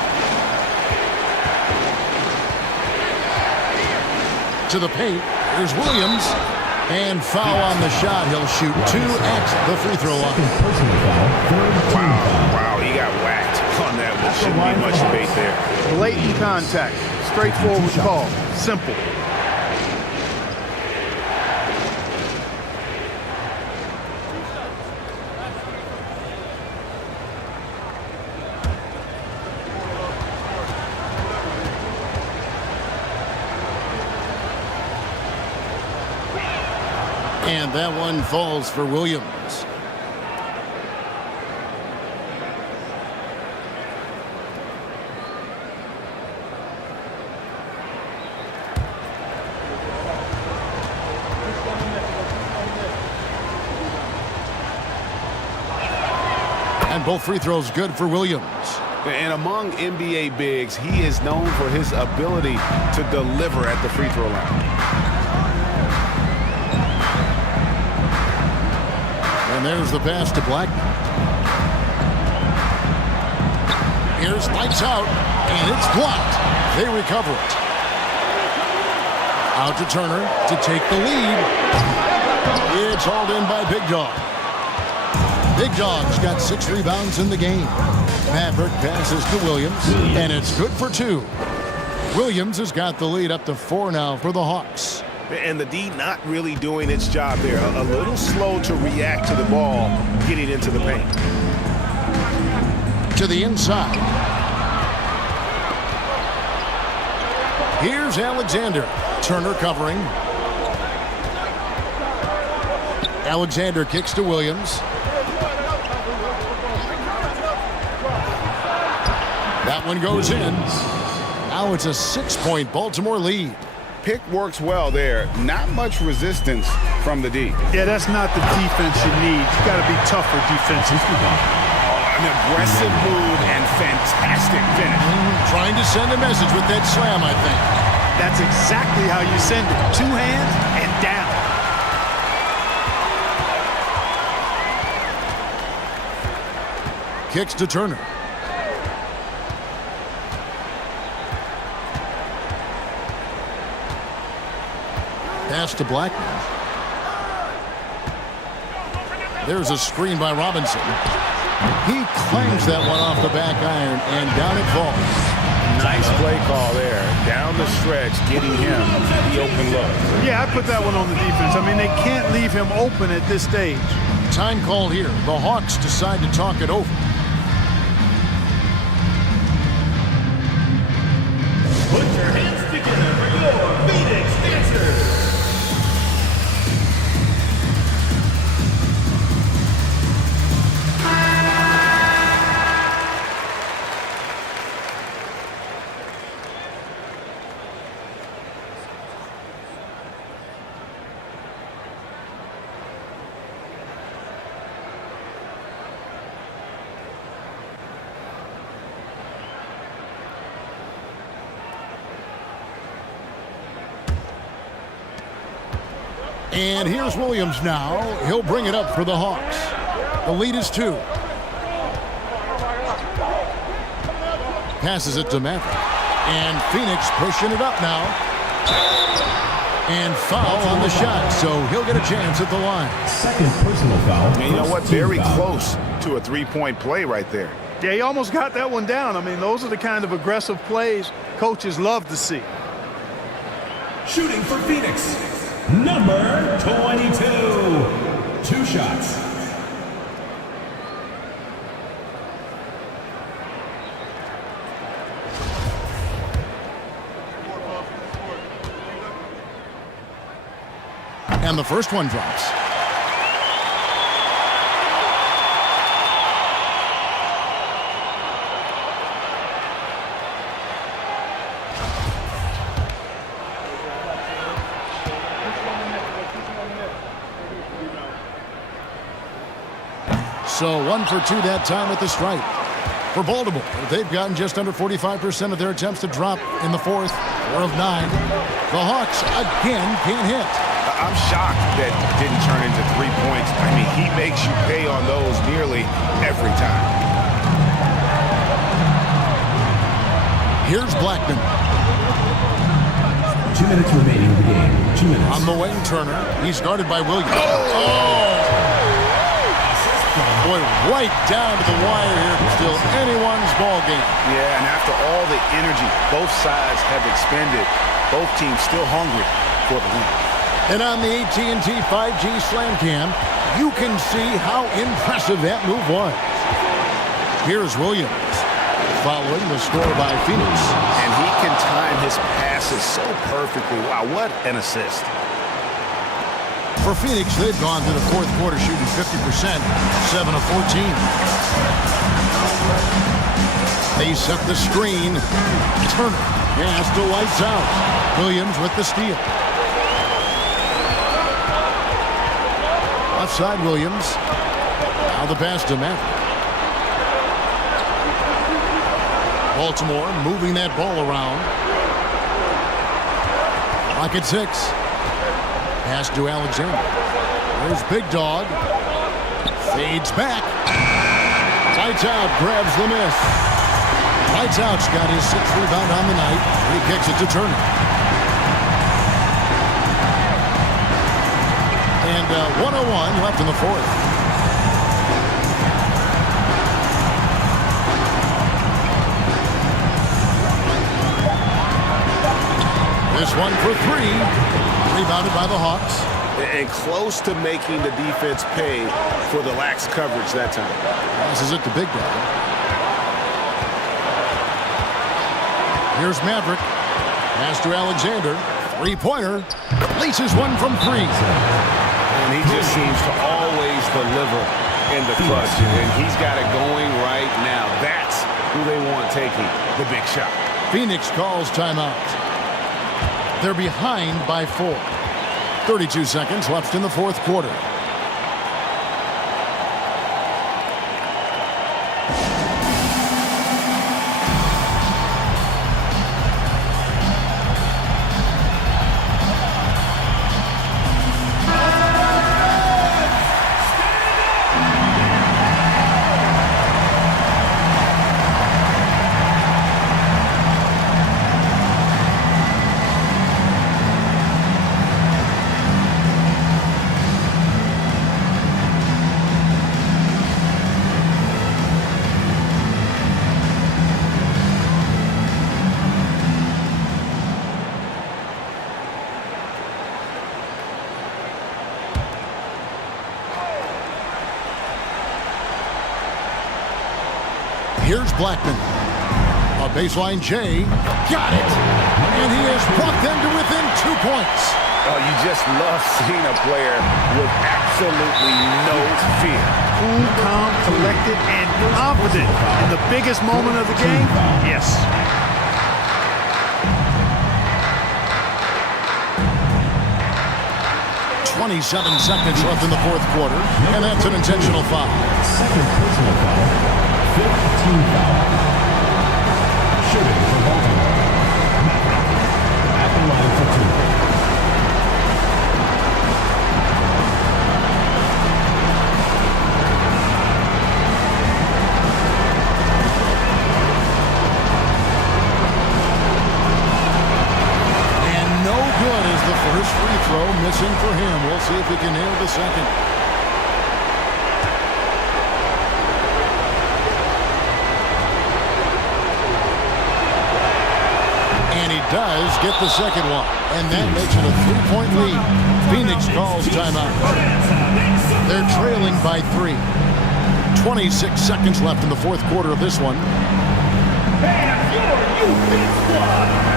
To the paint. Here's Williams. And foul on the shot. He'll shoot 2 at the free throw line. Wow, he got whacked on that one. Shouldn't be much debate there. Blatant contact. Straightforward call. Simple. And that one falls for Williams. And both free throws good for Williams. And among NBA bigs, he is known for his ability to deliver at the free throw line. And there's the pass to Blackman. Here's lights out, and it's blocked. They recover it. Out to Turner to take the lead. It's hauled in by Big Dog. Big Dog's got 6 rebounds in the game. Maverick passes to Williams, and it's good for 2. Williams has got the lead up to 4 now for the Hawks. And the D not really doing its job there. A little slow to react to the ball getting into the paint. To the inside. Here's Alexander. Turner covering. Alexander kicks to Williams. That one goes in. Now it's a 6-point Baltimore lead. Pick works well there. Not much resistance from the D. Yeah, that's not the defense you need. You got to be tougher defensively. An aggressive move and fantastic finish. Trying to send a message with that slam, I think. That's exactly how you send it. 2 hands and down. Kicks to Turner. Pass to Blackman. There's a screen by Robinson. He clangs that one off the back iron, and down it falls. Nice play call there. Down the stretch, getting him the open look. Yeah, I put that one on the defense. I mean, they can't leave him open at this stage. Time call here. The Hawks decide to talk it over. Put your hands together for your Phoenix Dancers. And here's Williams now. He'll bring it up for the Hawks. The lead is 2. Passes it to Maverick. And Phoenix pushing it up now. And foul on the shot, so he'll get a chance at the line. Second personal foul. And you know what? Very close to a three-point play right there. Yeah, he almost got that one down. I mean, those are the kind of aggressive plays coaches love to see. Shooting for Phoenix, number 22. 2 shots. And the first one drops. So 1 for 2 that time at the stripe. For Baltimore, they've gotten just under 45% of their attempts to drop in the fourth. 4 of 9. The Hawks again can't hit. I'm shocked that didn't turn into 3 points. I mean, he makes you pay on those nearly every time. Here's Blackman. 2 minutes remaining in the game. 2 minutes. On the wing, Turner. He's guarded by Williams. Boy, right down to the wire here. Still anyone's ball game. Yeah, and after all the energy both sides have expended, both teams still hungry for the win. And on the AT&T 5G Slam Cam, you can see how impressive that move was. Here's Williams, following the score by Phoenix. And he can time his passes so perfectly. Wow, what an assist. For Phoenix, they've gone to the fourth quarter shooting 50%, 7 of 14. They set the screen. Turner has to lights out. Williams with the steal. Left side, Williams. Now the pass to Maverick. Baltimore moving that ball around. Clock at 6. Pass to Alexander. There's Big Dog. Fades back. Lights out, grabs the miss. Lights out's got his 6th rebound on the night. He kicks it to Turner. And 1:01 left in the fourth. This one for 3. Rebounded by the Hawks. And close to making the defense pay for the lax coverage that time. Passes it to Big Dog. Here's Maverick. Pass to Alexander. 3-pointer. Laces one from 3. And he just seems to always deliver in the clutch. And he's got it going right now. That's who they want taking the big shot. Phoenix calls timeout. They're behind by 4. 32 seconds left in the fourth quarter. Here's Blackman. A baseline J. Got it. And he has brought them to within 2 points. Oh, you just love seeing a player with absolutely no fear. Cool, calm, collected, and confident in the biggest moment of the game. Yes. .27 seconds left in the fourth quarter, and that's an intentional foul. Second personal foul. 15 foul. Shooting for Baltimore. Maverick at the line for 2. for him. We'll see if he can nail the second. And he does get the second one. And that makes it a 3-point lead. Phoenix calls timeout. They're trailing by 3. 26 seconds left in the fourth quarter of this one. And your youth squad.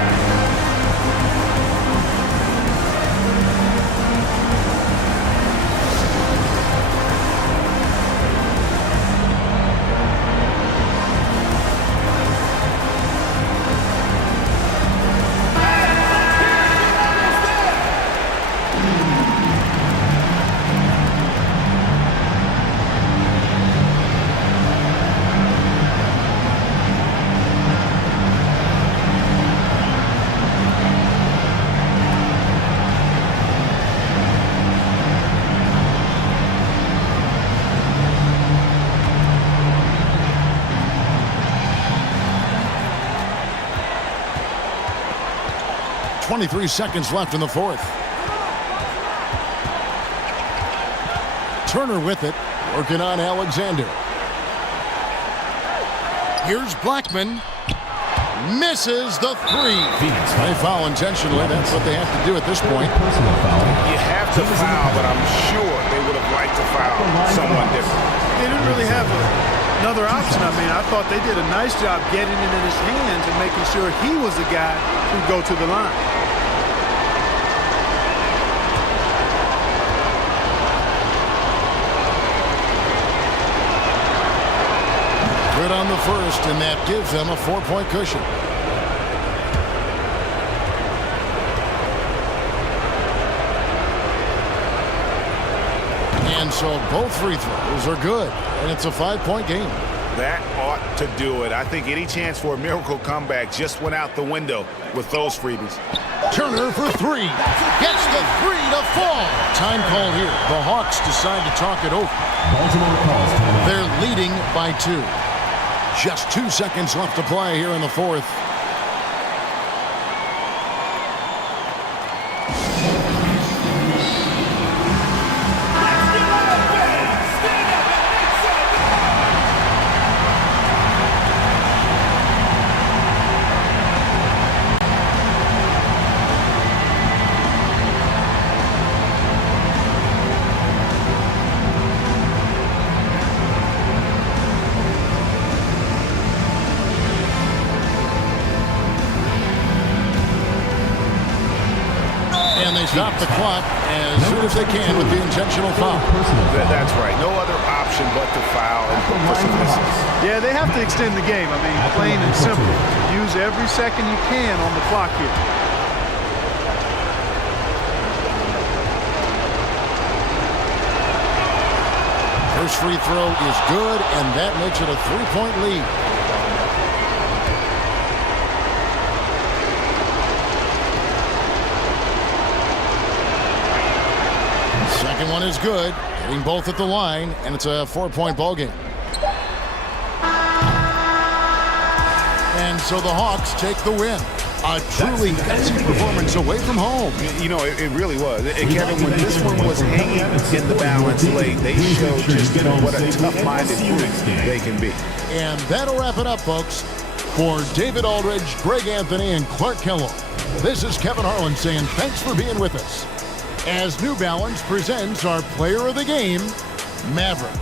23 seconds left in the fourth. Turner with it, working on Alexander. Here's Blackman. Misses the three. They foul intentionally. That's what they have to do at this point. You have to foul, but I'm sure they would have liked to foul someone different. They didn't really have another option. I mean, I thought they did a nice job getting it in his hands and making sure he was the guy who'd go to the line. Good on the first, and that gives them a 4-point cushion. And so both free throws are good, and it's a 5-point game. That ought to do it. I think any chance for a miracle comeback just went out the window with those freebies. Turner for three. Gets the three to fall. Time call here. The Hawks decide to talk it over. They're leading by 2. Just 2 seconds left to play here in the fourth. And they stop the clock as soon as they can with the intentional foul. That's right. No other option but to foul and for some misses. Yeah, they have to extend the game. I mean, plain and simple. Use every second you can on the clock here. First free throw is good, and that makes it a 3-point lead. Second one is good, hitting both at the line, and it's a 4-point ball game. And so the Hawks take the win. A truly gutsy performance away from home. You know, it really was. And Kevin, when this one was hanging in the balance late, they showed just what a tough-minded group they can be. And that'll wrap it up, folks. For David Aldridge, Greg Anthony, and Clark Kellogg, this is Kevin Harlan saying thanks for being with us as New Balance presents our player of the game, Maverick.